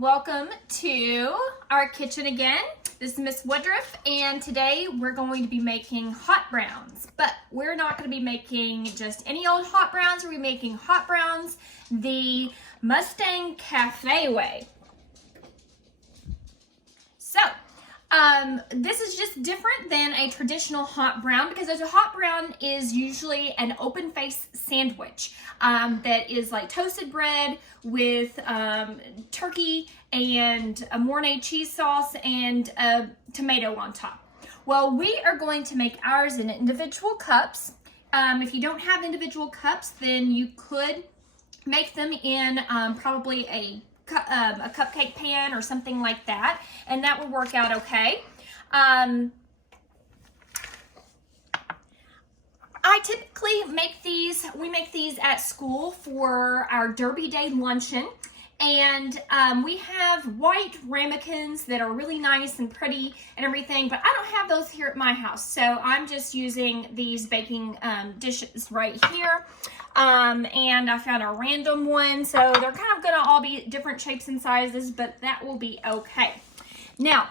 Welcome to our kitchen again. This is Miss Woodruff, and today we're going to be making hot browns. But we're not going to be making just any old hot browns. We're going to be making hot browns the Mustang Café way. So, this is just different than a traditional hot brown because a hot brown is usually an open face sandwich that is like toasted bread with turkey and a Mornay cheese sauce and a tomato on top. Well, we are going to make ours in individual cups. If you don't have individual cups, then you could make them in probably a cupcake pan or something like that, and that would work out okay. I typically make these, we make these at school for our Derby Day luncheon, and we have white ramekins that are really nice and pretty and everything, but I don't have those here at my house, so I'm just using these baking dishes right here. And I found a random one, so they're kind of gonna all be different shapes and sizes, but that will be okay. Now,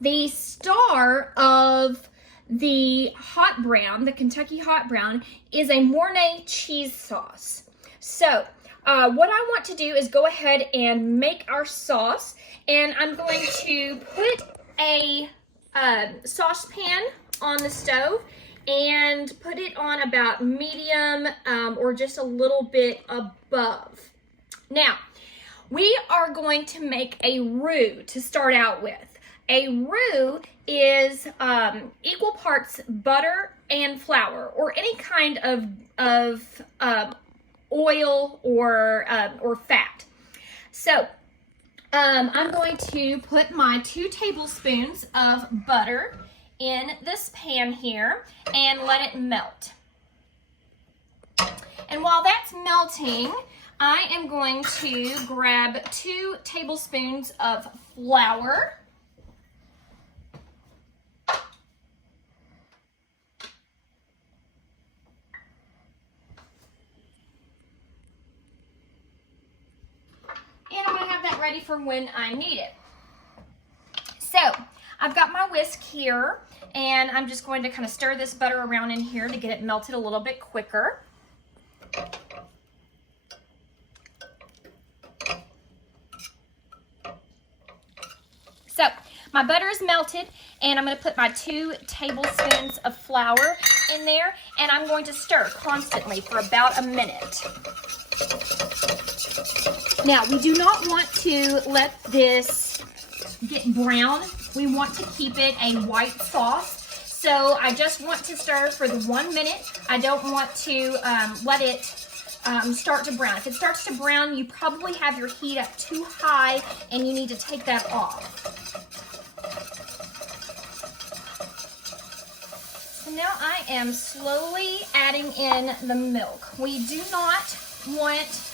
the star of the hot brown, the Kentucky hot brown, is a Mornay cheese sauce. So, what I want to do is go ahead and make our sauce, and I'm going to put a saucepan on the stove and put it on about medium or just a little bit above. Now, we are going to make a roux to start out with. A roux is equal parts butter and flour, or any kind of oil or fat. So, I'm going to put my 2 tablespoons of butter in this pan here and let it melt. And while that's melting, I am going to grab 2 tablespoons of flour. And I'm going to have that ready for when I need it. So, I've got my whisk here, and I'm just going to kind of stir this butter around in here to get it melted a little bit quicker. So, my butter is melted, and I'm going to put my 2 tablespoons of flour in there, and I'm going to stir constantly for about a minute. Now, we do not want to let this get brown. We want to keep it a white sauce. So I just want to stir for the 1 minute. I don't want to let it start to brown. If it starts to brown, you probably have your heat up too high and you need to take that off. So now I am slowly adding in the milk. We do not want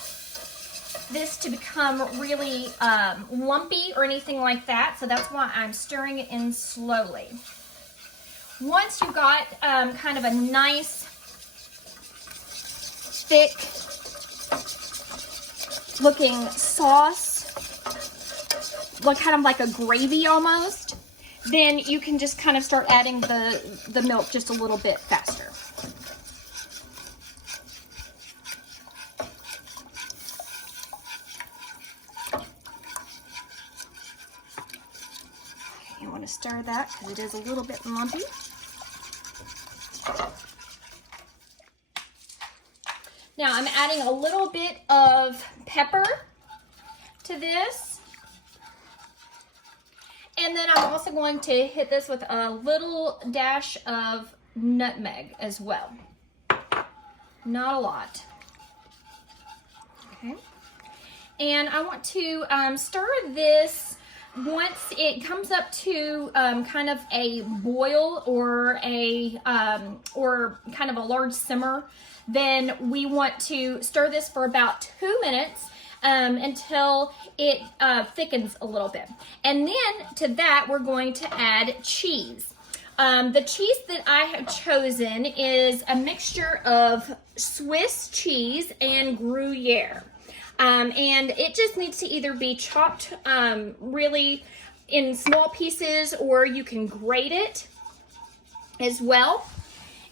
this to become really lumpy or anything like that, so that's why I'm stirring it in slowly. Once you've got kind of a nice thick looking sauce, look kind of like a gravy almost, then you can just kind of start adding the milk just a little bit faster. You want to stir that because it is a little bit lumpy. Now I'm adding a little bit of pepper to this. And then I'm also going to hit this with a little dash of nutmeg as well. Not a lot. Okay. And I want to stir this. Once it comes up to kind of a boil or kind of a large simmer, then we want to stir this for about 2 minutes until it thickens a little bit. And then to that, we're going to add cheese. The cheese that I have chosen is a mixture of Swiss cheese and Gruyere. And it just needs to either be chopped really in small pieces, or you can grate it as well.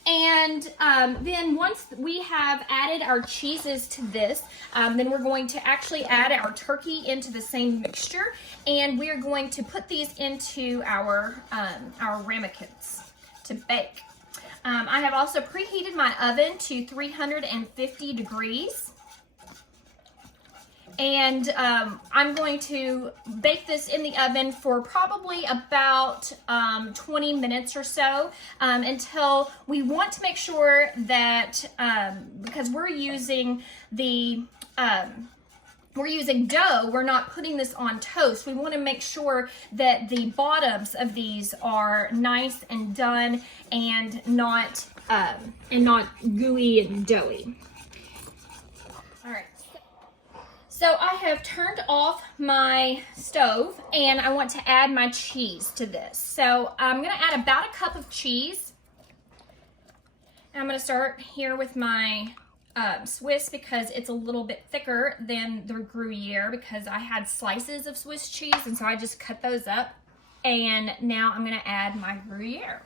And then once we have added our cheeses to this, then we're going to actually add our turkey into the same mixture, and we're going to put these into our ramekins to bake. I have also preheated my oven to 350 degrees. And I'm going to bake this in the oven for probably about 20 minutes or so, until we want to make sure that, because we're using dough, we're not putting this on toast. We want to make sure that the bottoms of these are nice and done and not gooey and doughy. All right. So I have turned off my stove, and I want to add my cheese to this. So I'm going to add about a cup of cheese. I'm going to start here with my Swiss, because it's a little bit thicker than the Gruyere, because I had slices of Swiss cheese, and so I just cut those up. And now I'm going to add my Gruyere.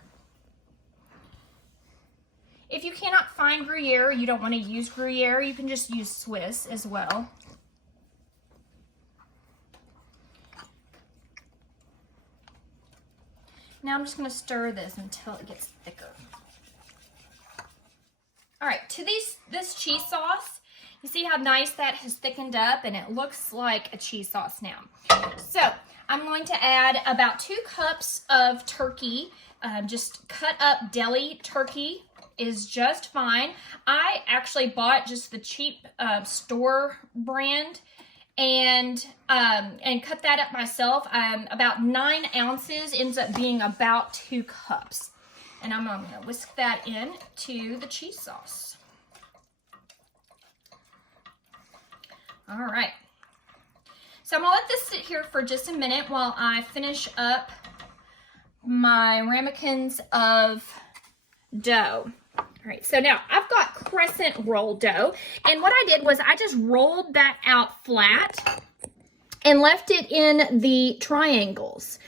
If you cannot find Gruyere, you don't want to use Gruyere, you can just use Swiss as well. Now I'm just going to stir this until it gets thicker. All right, to this cheese sauce, you see how nice that has thickened up, and it looks like a cheese sauce now. So I'm going to add about 2 cups of turkey. Just cut up deli turkey is just fine. I actually bought just the cheap store brand, and cut that up myself. About 9 ounces ends up being about 2 cups. And I'm going to whisk that in to the cheese sauce. All right. So I'm going to let this sit here for just a minute while I finish up my ramekins of dough. All right, so now I've got crescent roll dough, and what I did was I just rolled that out flat and left it in the triangles.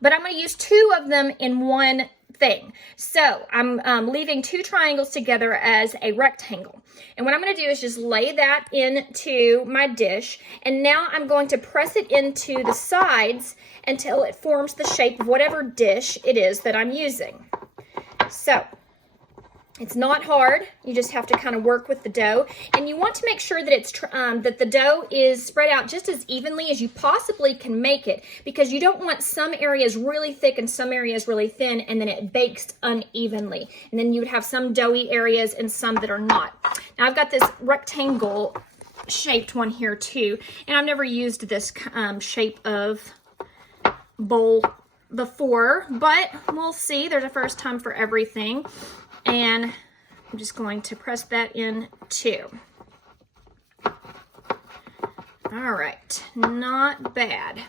But I'm going to use 2 of them in one thing. So I'm leaving 2 triangles together as a rectangle. And what I'm going to do is just lay that into my dish, and now I'm going to press it into the sides until it forms the shape of whatever dish it is that I'm using. So it's not hard. You just have to kind of work with the dough, and you want to make sure that it's that the dough is spread out just as evenly as you possibly can make it, because you don't want some areas really thick and some areas really thin, and then it bakes unevenly, and then you would have some doughy areas and some that are not. Now I've got this rectangle shaped one here too, and I've never used this shape of bowl before, but we'll see. There's a first time for everything. And I'm just going to press that in too. All right, not bad.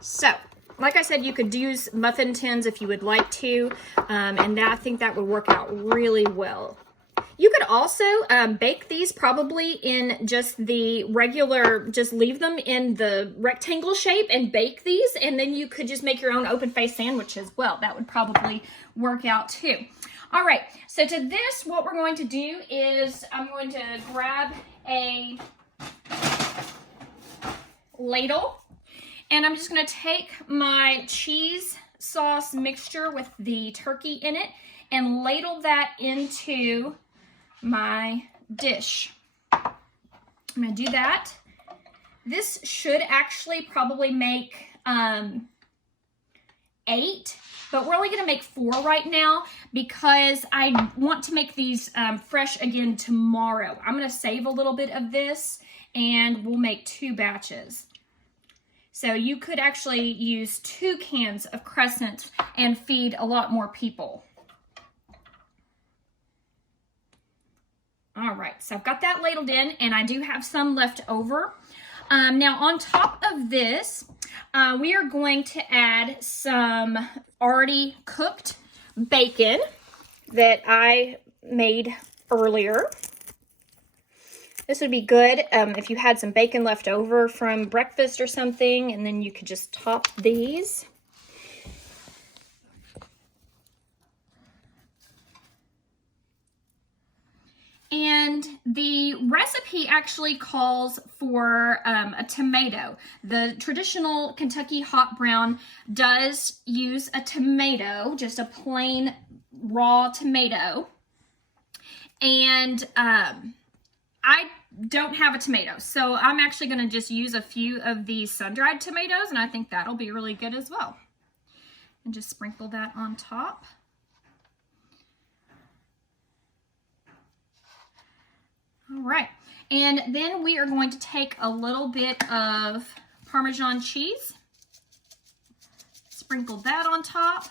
So, like I said, you could use muffin tins if you would like to, and I think that would work out really well. You could also bake these probably in just the regular, just leave them in the rectangle shape and bake these, and then you could just make your own open face sandwich as well. That would probably work out too. All right, so to this, what we're going to do is I'm going to grab a ladle, and I'm just going to take my cheese sauce mixture with the turkey in it and ladle that into my dish. I'm going to do that. This should actually probably make 8, but we're only going to make 4 right now because I want to make these fresh again tomorrow. I'm going to save a little bit of this, and we'll make 2 batches. So you could actually use 2 cans of crescent and feed a lot more people. All right, so I've got that ladled in, and I do have some left over. Now on top of this, we are going to add some already cooked bacon that I made earlier. This would be good if you had some bacon left over from breakfast or something, and then you could just top these. And the recipe actually calls for a tomato. The traditional Kentucky hot brown does use a tomato, just a plain raw tomato. And I don't have a tomato, so I'm actually going to just use a few of these sun-dried tomatoes, and I think that'll be really good as well. And just sprinkle that on top. All right, and then we are going to take a little bit of Parmesan cheese, sprinkle that on top.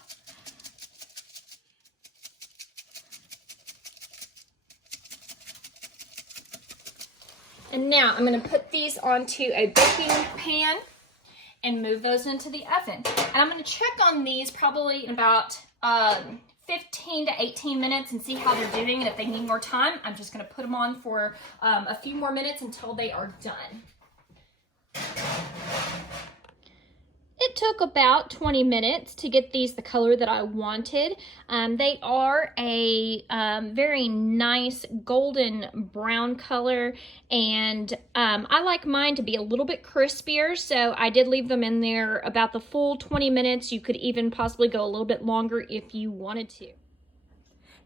And now I'm going to put these onto a baking pan and move those into the oven. And I'm going to check on these probably in about 15 to 18 minutes and see how they're doing, and if they need more time, I'm just going to put them on for a few more minutes until they are done. It took about 20 minutes to get these the color that I wanted. They are a very nice golden brown color, and I like mine to be a little bit crispier, so I did leave them in there about the full 20 minutes. You could even possibly go a little bit longer if you wanted to.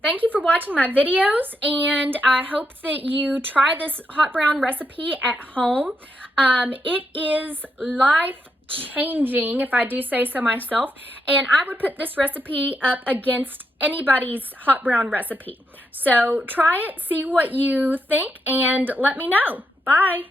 Thank you for watching my videos, and I hope that you try this hot brown recipe at home. It is life-changing, if I do say so myself, and I would put this recipe up against anybody's hot brown recipe. So try it, see what you think, and let me know. Bye.